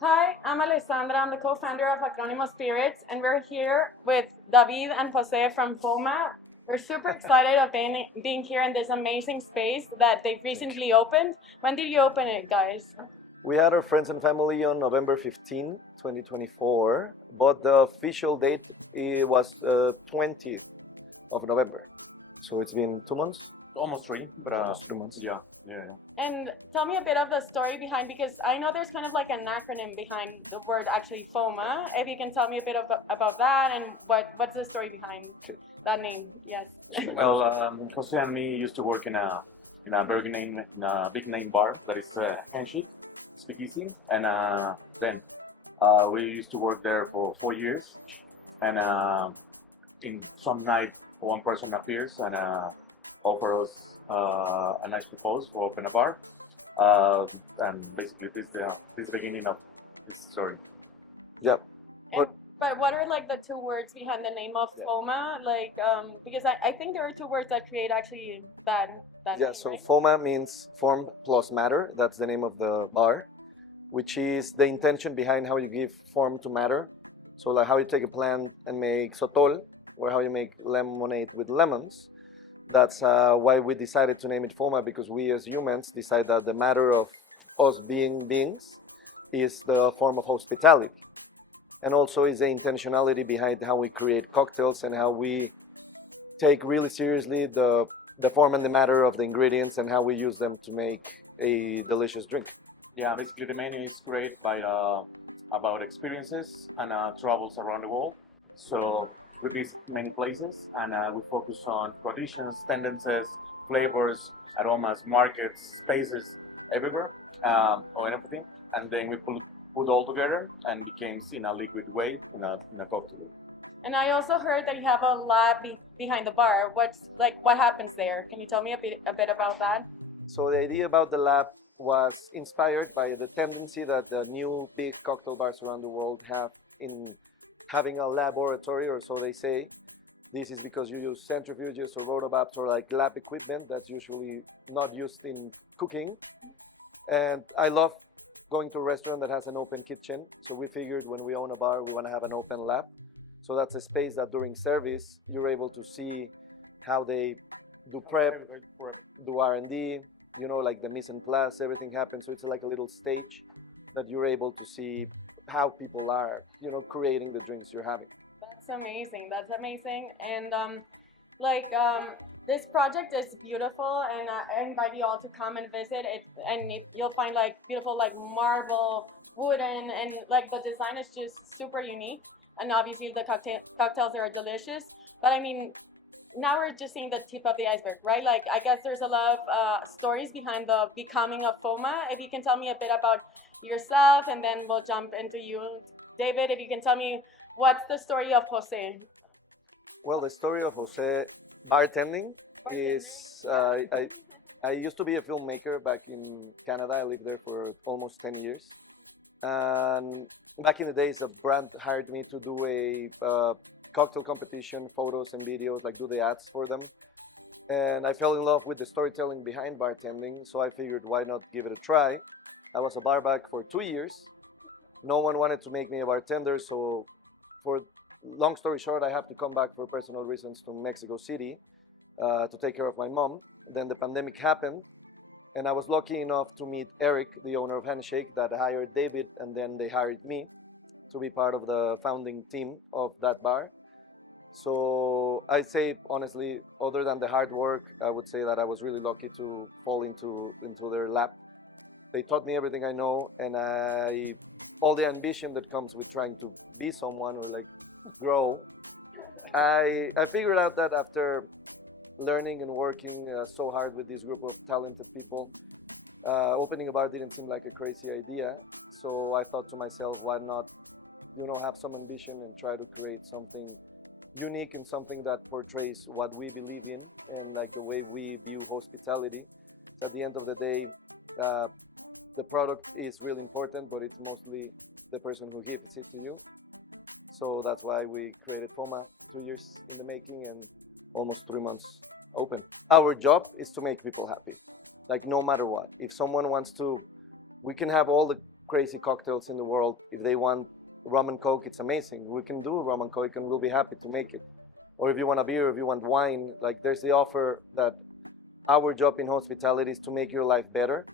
Hi, I'm Alessandra. I'm the co-founder of Acrónimo Spirits, and we're here with David and Jose from FOMA. We're super excited of being here in this amazing space that they've recently opened. When did you open it, guys? We had our friends and family on November 15, 2024, but the official date was 20th of November. So it's been 2 months? Almost three, but Almost 3 months. yeah. And tell me a bit of the story behind, because I know there's kind of like an acronym behind the word actually FOMA. If you can tell me a bit about that and what's the story behind that name? Yes. Well, Jose and me used to work in a big name bar that is Handshake, Speakeasy, and then we used to work there for 4 years. And in some night, one person appears and offer us a nice proposal for open a bar. And basically, this is the beginning of this story. Yep. But what are like the two words behind the name of FOMA? Like, because I think there are two words that create actually that Yeah, name, so right? FOMA means form plus matter. That's the name of the bar, which is the intention behind how you give form to matter. So like how you take a plant and make sotol, or how you make lemonade with lemons. That's why we decided to name it FOMA, because we as humans decide that the matter of us being beings is the form of hospitality. And also is the intentionality behind how we create cocktails and how we take really seriously the form and the matter of the ingredients and how we use them to make a delicious drink. Yeah, basically the menu is created by about experiences and travels around the world. So we visit many places and we focus on traditions, tendencies, flavors, aromas, markets, spaces, everywhere, or everything. And then we put all together and becomes in a liquid way in a cocktail. And I also heard that you have a lab behind the bar. What happens there? Can you tell me a bit about that? So the idea about the lab was inspired by the tendency that the new big cocktail bars around the world have in having a laboratory, or so they say. This is because you use centrifuges or rotovapes or like lab equipment that's usually not used in cooking. And I love going to a restaurant that has an open kitchen. So we figured when we own a bar, we want to have an open lab. So that's a space that during service, you're able to see how they do prep, do R&D, like the mise en place, everything happens. So it's like a little stage that you're able to see how people are, creating the drinks you're having. That's amazing. That's amazing. And this project is beautiful, and I invite you all to come and visit it. And you'll find like beautiful like marble, wooden, and like the design is just super unique. And obviously the cocktails are delicious. But I mean, now we're just seeing the tip of the iceberg, right? Like I guess there's a lot of stories behind the becoming of FOMA. If you can tell me a bit about yourself, and then we'll jump into you, David. If you can tell me what's the story of Jose. Well, the story of Jose bartending is I used to be a filmmaker back in Canada. I lived there for almost 10 years. And back in the days, a brand hired me to do a cocktail competition, photos and videos, like do the ads for them. And I fell in love with the storytelling behind bartending. So I figured, why not give it a try? I was a barback for 2 years. No one wanted to make me a bartender. So for long story short, I have to come back for personal reasons to Mexico City to take care of my mom. Then the pandemic happened, and I was lucky enough to meet Eric, the owner of Handshake, that hired David, and then they hired me to be part of the founding team of that bar. So I say honestly, other than the hard work, I would say that I was really lucky to fall into their lap. They taught me everything I know, and all the ambition that comes with trying to be someone or like grow. I figured out that after learning and working so hard with this group of talented people, opening a bar didn't seem like a crazy idea. So I thought to myself, why not, have some ambition and try to create something unique and something that portrays what we believe in and like the way we view hospitality. So at the end of the day, the product is really important, but it's mostly the person who gives it to you. So that's why we created FOMA, 2 years in the making and almost 3 months open. Our job is to make people happy, like no matter what. If someone wants to, we can have all the crazy cocktails in the world. If they want rum and coke, it's amazing. We can do rum and coke, and we'll be happy to make it. Or if you want a beer, if you want wine, like there's the offer that our job in hospitality is to make your life better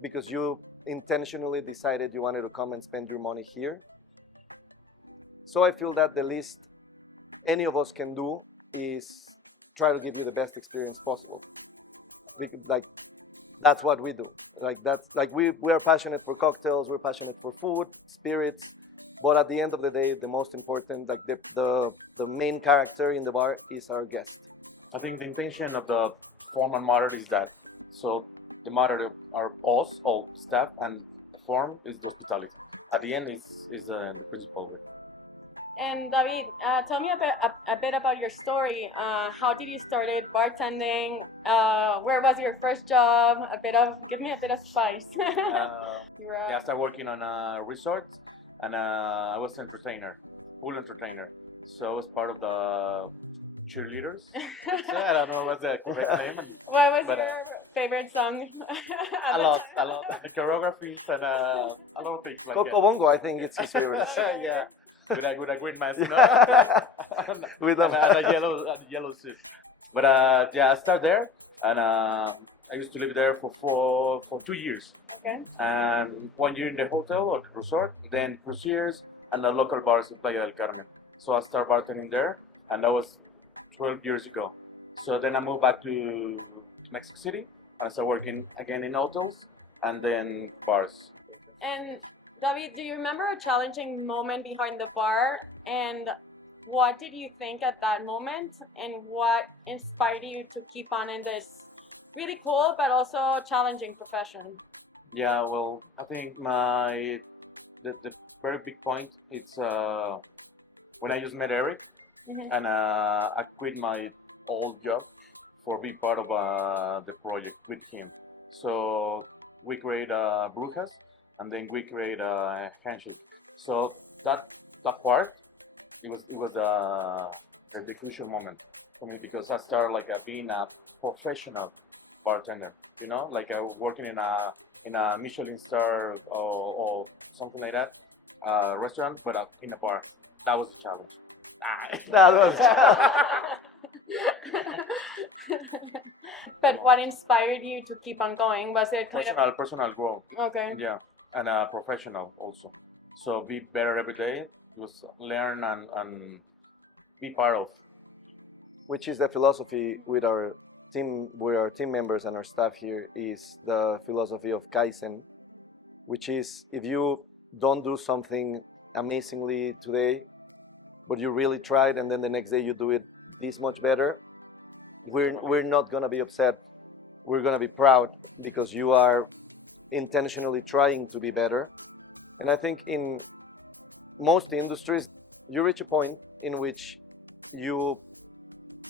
because you intentionally decided you wanted to come and spend your money here. So I feel that the least any of us can do is try to give you the best experience possible. Like that's what we do. Like that's like we are passionate for cocktails, we're passionate for food, spirits, but at the end of the day, the most important, like the main character in the bar is our guest. I think the intention of the form and matter is that. So the matter are us, all staff, and the form is the hospitality. At the end is the principal way. And David, tell me a bit about your story. How did you started bartending? Where was your first job? Give me a bit of spice. Yeah, I started working on a resort, and I was entertainer, pool entertainer. So I was part of the cheerleaders. I don't know what's the correct name. What was your favorite song? A lot. The choreographies and a lot of things like Coco Bongo, I think it's his favorite. Yeah. With a green mask, you know, with and a yellow suit. But yeah, I started there, and I used to live there for 2 years. Okay. And 1 year in the hotel or the resort, then cruises and the local bars in Playa del Carmen. So I started bartending there, and that was 12 years ago. So then I moved back to Mexico City, and I started working again in hotels and then bars. And David, do you remember a challenging moment behind the bar? And what did you think at that moment? And what inspired you to keep on in this really cool but also challenging profession? Yeah, well, I think the very big point it's when I just met Eric, Mm-hmm. and I quit my old job for be part of the project with him. So we create Brujas, and then we create a handshake. So that part, it was the crucial moment for me because I started like being a professional bartender. You know, like working in a Michelin star or something like that restaurant, but in a bar. That was the challenge. That was But what inspired you to keep on going? Was it kind personal growth. Okay. Yeah, and professional also. So be better every day. Just learn and be part of. which is the philosophy with our team members and our staff here is the philosophy of Kaizen, which is if you don't do something amazingly today, but you really tried and then the next day you do it this much better, we're not going to be upset. We're going to be proud because you are intentionally trying to be better. And I think in most industries, you reach a point in which you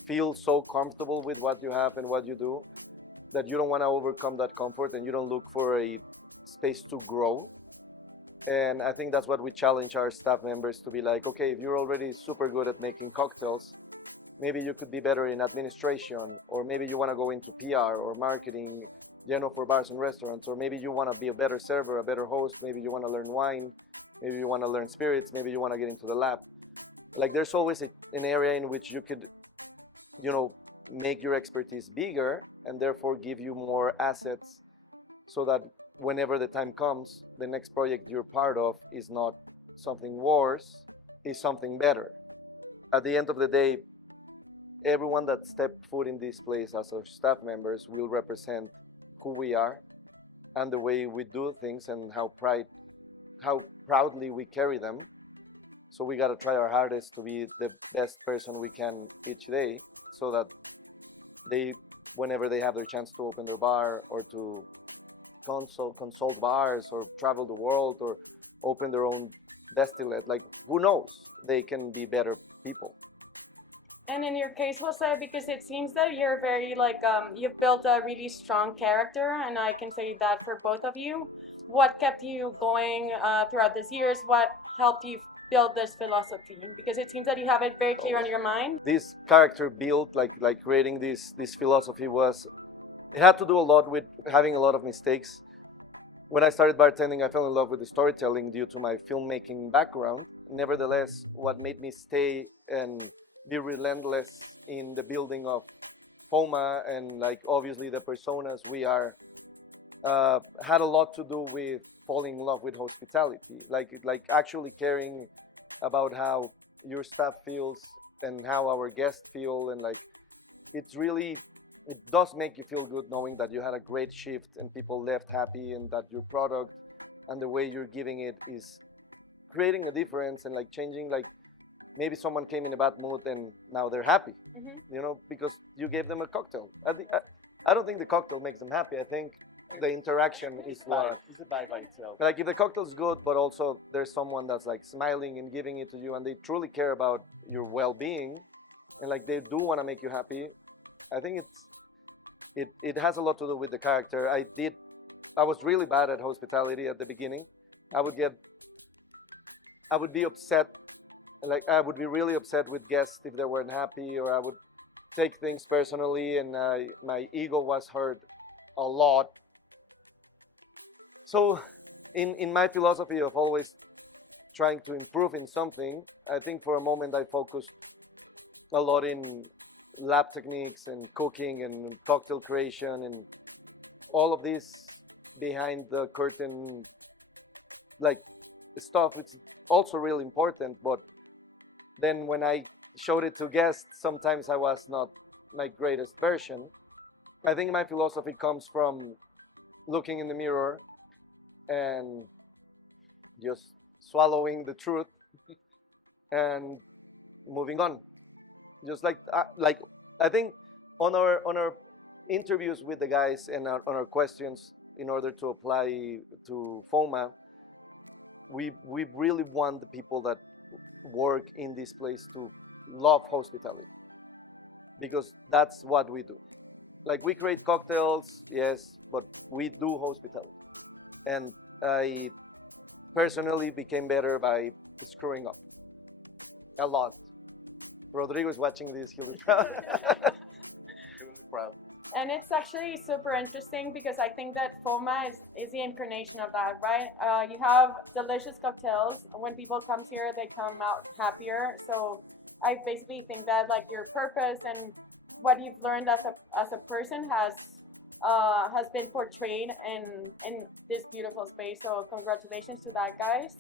feel so comfortable with what you have and what you do that you don't want to overcome that comfort and you don't look for a space to grow. And I think that's what we challenge our staff members to be like, okay, if you're already super good at making cocktails, maybe you could be better in administration, or maybe you want to go into PR or marketing, for bars and restaurants, or maybe you want to be a better server, a better host, maybe you want to learn wine, maybe you want to learn spirits, maybe you want to get into the lab. Like there's always an area in which you could, make your expertise bigger and therefore give you more assets so that whenever the time comes, the next project you're part of is not something worse, is something better. At the end of the day, everyone that stepped foot in this place as our staff members will represent who we are and the way we do things and how proudly we carry them. So we got to try our hardest to be the best person we can each day so that whenever they have their chance to open their bar or to consult bars or travel the world or open their own distillate, like who knows, they can be better people. And in your case, Jose, because it seems that you're very you've built a really strong character, and I can say that for both of you. What kept you going throughout these years? What helped you build this philosophy? Because it seems that you have it very clear on your mind. This character build, like creating this philosophy it had to do a lot with having a lot of mistakes. when I started bartending, I fell in love with the storytelling due to my filmmaking background. Nevertheless, what made me stay and be relentless in the building of FOMA and like obviously the personas we are had a lot to do with falling in love with hospitality, like actually caring about how your staff feels and how our guests feel, and like it's really it does make you feel good knowing that you had a great shift and people left happy and that your product and the way you're giving it is creating a difference and like changing like maybe someone came in a bad mood and now they're happy, you know, because you gave them a cocktail. I don't think the cocktail makes them happy. I think the interaction is what. It's a vibe by itself. Like if the cocktail's good, but also there's someone that's like smiling and giving it to you, and they truly care about your well-being, and like they do want to make you happy. I think it has a lot to do with the character. I was really bad at hospitality at the beginning. I would be upset, like I would be really upset with guests if they weren't happy, or I would take things personally, and my ego was hurt a lot. So, in my philosophy of always trying to improve in something, I think for a moment I focused a lot in lab techniques and cooking and cocktail creation and all of this behind the curtain, like stuff, which is also really important. But then when I showed it to guests, sometimes I was not my greatest version. I think my philosophy comes from looking in the mirror and just swallowing the truth and moving on. Just like I think on our interviews with the guys and on our questions in order to apply to FOMA, we really want the people that work in this place to love hospitality, because that's what we do. Like we create cocktails, yes, but we do hospitality. And I personally became better by screwing up a lot. Rodrigo is watching this, he'll be proud. He will be proud. And it's actually super interesting because I think that FOMA is the incarnation of that, right? You have delicious cocktails. When people come here, they come out happier. So I basically think that like your purpose and what you've learned as a person has been portrayed in this beautiful space. So congratulations to that, guys.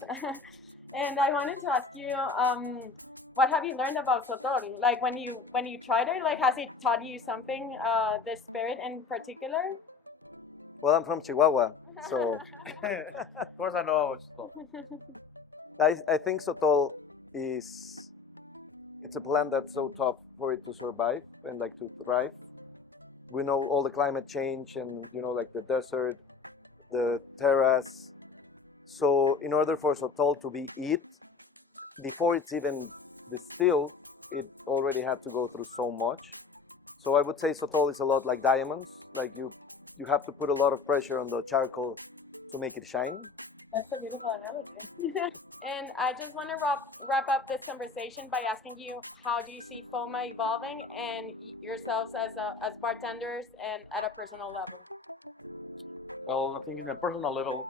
And I wanted to ask you, what have you learned about Sotol? Like when you tried it, like has it taught you something? This spirit in particular? Well, I'm from Chihuahua, so Of course, I know about stuff. I think Sotol it's a plant that's so tough for it to survive and like to thrive. We know all the climate change and you know like the desert, the terrace. So in order for Sotol to be eat, before it's even distilled, it already had to go through so much. So I would say Sotol is a lot like diamonds. Like you have to put a lot of pressure on the charcoal to make it shine. That's a beautiful analogy. And I just want to wrap up this conversation by asking you, how do you see FOMA evolving and yourselves as bartenders and at a personal level? Well, I think in a personal level,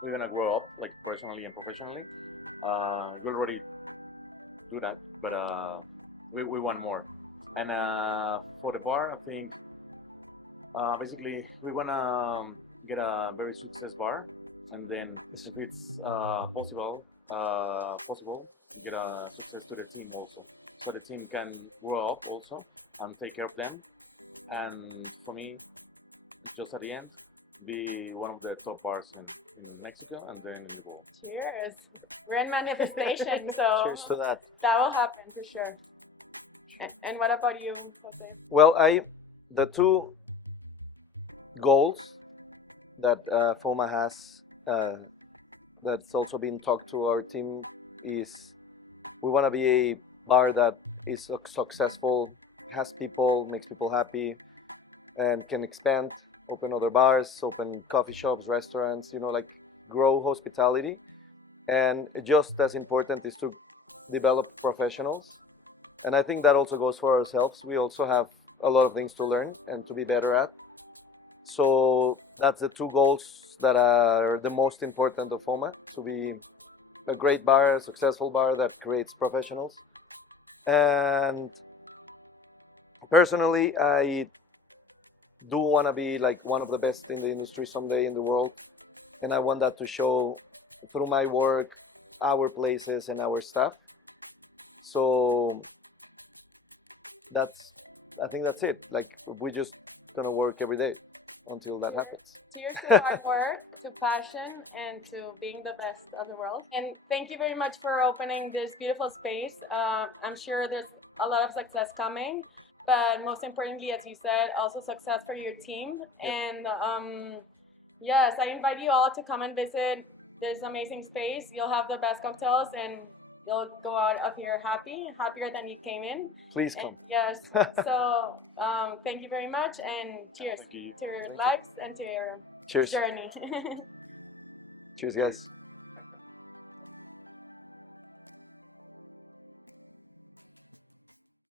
we're gonna grow up like personally and professionally. We already do that, but we want more. And for the bar, I think basically we wanna get a very success bar, and then if it's possible, get a success to the team also, so the team can grow up also and take care of them. And for me, just at the end, be one of the top bars in Mexico and then in the world. Cheers. We're in manifestation, so Cheers to that. that will happen for sure. And what about you, Jose? Well, the two goals that FOMA has that's also been talked to our team is we want to be a bar that is successful, has people, makes people happy, and can expand, open other bars, open coffee shops, restaurants, you know, like grow hospitality. And just as important is to develop professionals. And I think that also goes for ourselves. We also have a lot of things to learn and to be better at. So that's the two goals that are the most important of FOMA, to be a great bar, a successful bar that creates professionals. And personally, I do want to be like one of the best in the industry someday in the world, and I want that to show through my work, our places, and our staff. So I think that's it. Like we're just gonna work every day until that happens. Cheers to hard work, to passion, and to being the best of the world. And thank you very much for opening this beautiful space. I'm sure there's a lot of success coming, but most importantly, as you said, also success for your team. Yep. And yes, I invite you all to come and visit this amazing space. You'll have the best cocktails, and you'll go out of here happier than you came in. Please And come. yes. So thank you very much, and cheers Thank you. to your Thank you. lives and to your Cheers. journey. Cheers, guys.